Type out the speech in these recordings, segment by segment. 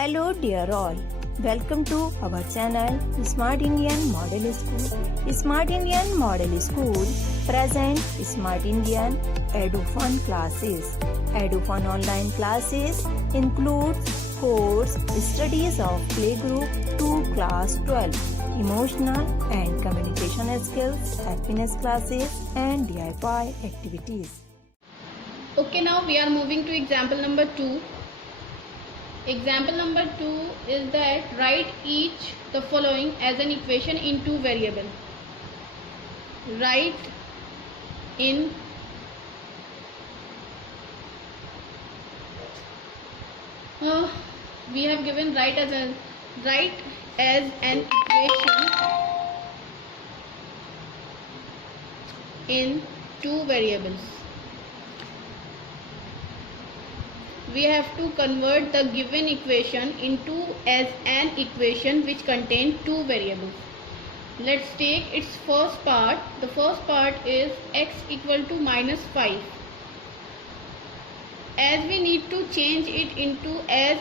Hello dear all, welcome to our channel Smart Indian Model School. Smart Indian Model School present Smart Indian EduFun classes. EduFun online classes includes course studies of playgroup to class 12, emotional and communication skills, happiness classes and DIY activities. Okay, now we are moving to example number 2. Example number 2 is that write each the following as an equation in two variable. Write in we have given write as an equation in two variables. We have to convert the given equation into as an equation which contains two variables. Let's take its first part. The first part is x equal to minus 5. As we need to change it into as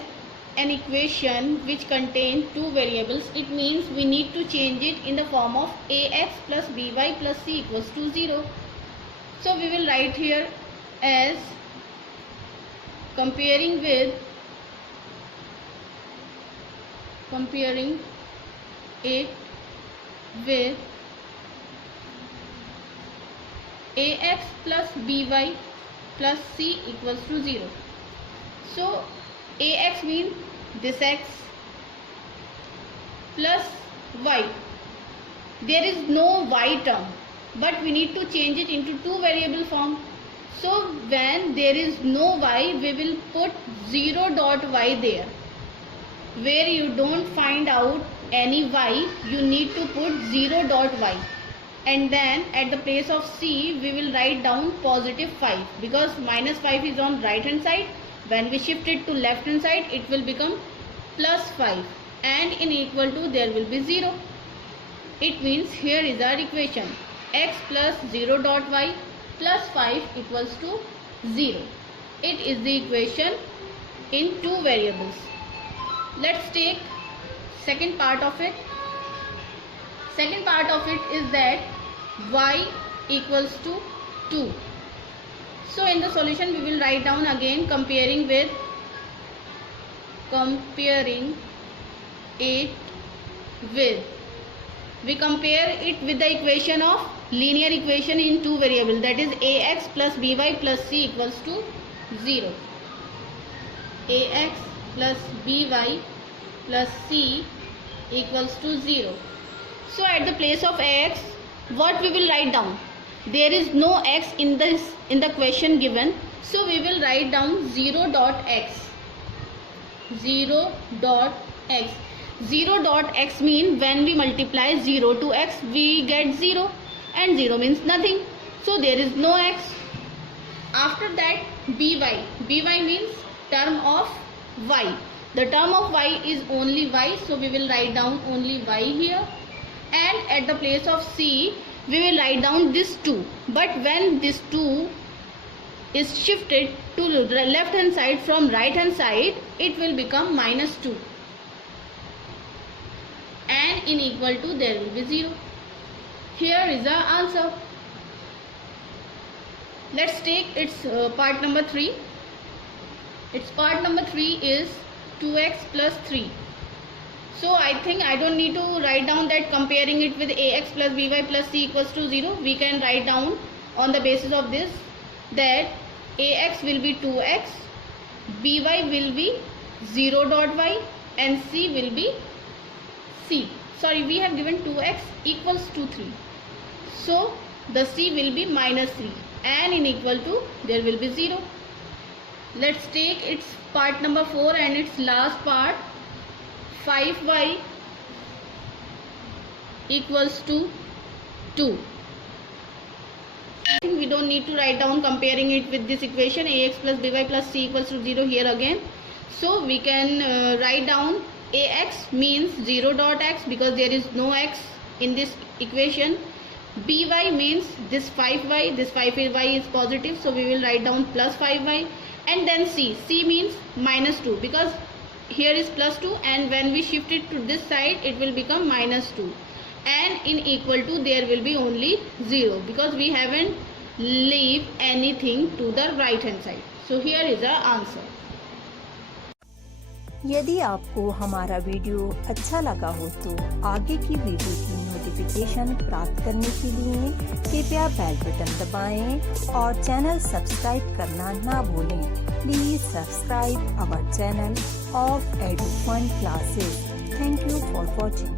an equation which contains two variables, it means we need to change it in the form of ax plus by plus c equals to 0. So we will write here as comparing it with ax plus by plus c equals to 0. So ax means this x plus y. There is no y term, but we need to change it into two variable form. So when there is no y, we will put 0 dot y there. Where you don't find out any y, you need to put 0 dot y. And then at the place of c, we will write down positive 5. Because minus 5 is on right hand side. When we shift it to left hand side, it will become plus 5. And in equal to, there will be 0. It means here is our equation. X plus 0 dot y plus 5 equals to 0. It is the equation in two variables. Let's take second part of it. Second part of it is that y equals to 2. So in the solution we will write down again comparing it with. We compare it with the equation of linear equation in two variable, that is ax plus by plus c equals to 0. Ax plus by plus c equals to 0. So at the place of x, what we will write down? There is no x in the question given, so we will write down 0 dot x. 0 dot x. 0 dot x means when we multiply 0 to x, we get 0. And 0 means nothing, so there is no x. After that by means term of y. The term of y is only y, so we will write down only y here. And at the place of c, we will write down this 2. But when this 2 is shifted to the left hand side from right hand side, it will become minus 2. And in equal to, there will be 0. Here is our answer. Let's take its part number 3. Its part number 3 is 2x plus 3. So I think I don't need to write down that comparing it with ax plus by plus c equals to 0. We can write down on the basis of this that ax will be 2x, by will be 0 dot y and c will be c. Sorry, we have given 2x equals to 3. So the c will be minus 3 and in equal to, there will be 0. Let's take its part number 4 and its last part. 5y equals to 2. I think we don't need to write down comparing it with this equation ax plus by plus c equals to 0 here again. So we can write down ax means 0 dot x because there is no x in this equation. By means this 5y, this 5y is positive, so we will write down plus 5y. And then c means minus 2 because here is plus 2, and when we shift it to this side it will become minus 2, and in equal to there will be only 0 because we haven't leave anything to the right hand side. So here is the answer. यदि आपको हमारा video अच्छा लगा हो तो आगे की video की नोटिफिकेशन प्राप्त करने के लिए कृपया बेल बटन दबाएं और चैनल सब्सक्राइब करना ना भूलें. Please subscribe our channel of Edufun classes. Thank you for watching.